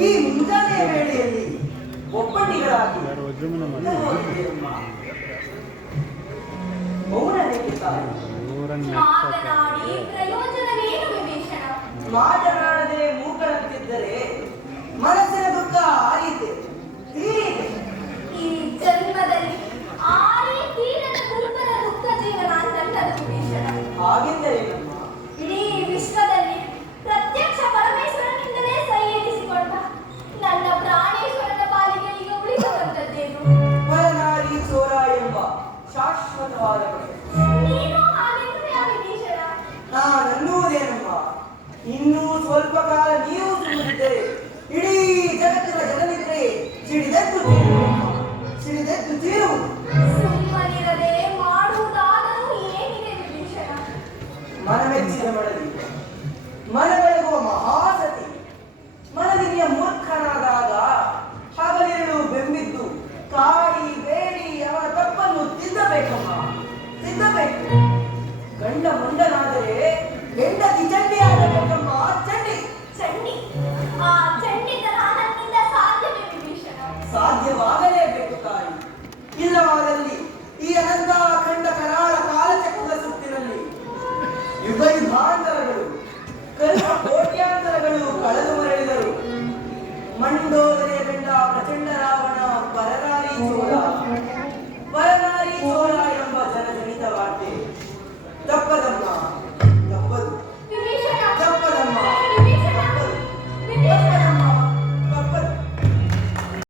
ಈ ಮುಂಜಾನೆಯ ವೇಳೆಯಲ್ಲಿ ಒಪ್ಪಂಡಿಗಳಾಗಿ ಮಾತನಾಡದೆ ಮೂಗಳಂತಿದ್ದರೆ ಮನಸ್ಸಿನ ದುಃಖ ಆಗಿದೆ ಈ ಜನ್ಮದಲ್ಲಿ ಹಾಗೆಂದರೆ ಶಾಶ್ವತವಾದ ಇನ್ನೂ ಸ್ವಲ್ಪ ಕಾಲ ನೀವು ಸುಮ್ಮನಿದ್ದರೆ ಇಡೀ ಜಗತ್ತಿನ ಜನರಿದ್ದರೆ ಸಿಡಿದೆದ್ದು ಸಿಡಿದೆದ್ದು ತೀರುವುದು. ಮನವೆಚ್ಚಿನ ಮನದಿ ಮನವೆಳಗುವ ಮಹಾಸತಿ. ಮನವಿನಿಯ ಮೂರ್ಖನಾದ ತಿನ್ನಬೇಕು. ಗಂಡ ಮುಂಡನಾದರೆ ಗಂಡ ಚಂಡಿ ಆಗಬೇಕಮ್ಮ ಚಂಡಿ. ಚಂಡಿ. ಆ ಸಾಧ್ಯವೇ ಸಾಧ್ಯವಾಗಲೇಬೇಕು ತಾಯಿ. ಇಲ್ಲವಾದಲ್ಲಿ ಈ ಅನಂತ ಖಂಡ ಕರಾಳ ಕಾಲಚಕ್ರದ ಸುತ್ತಿನಲ್ಲಿ ಯುಗ ಯುಗಾಂತರಗಳು ಕಲ್ಪ ಕೋಟ್ಯಾಂತರಗಳು ಕಳೆದು ಮರಳಿದರು. ಮಂಡೋದರೆ ಬೆಂಡ ಪ್ರಚಂಡ ರಾವಣ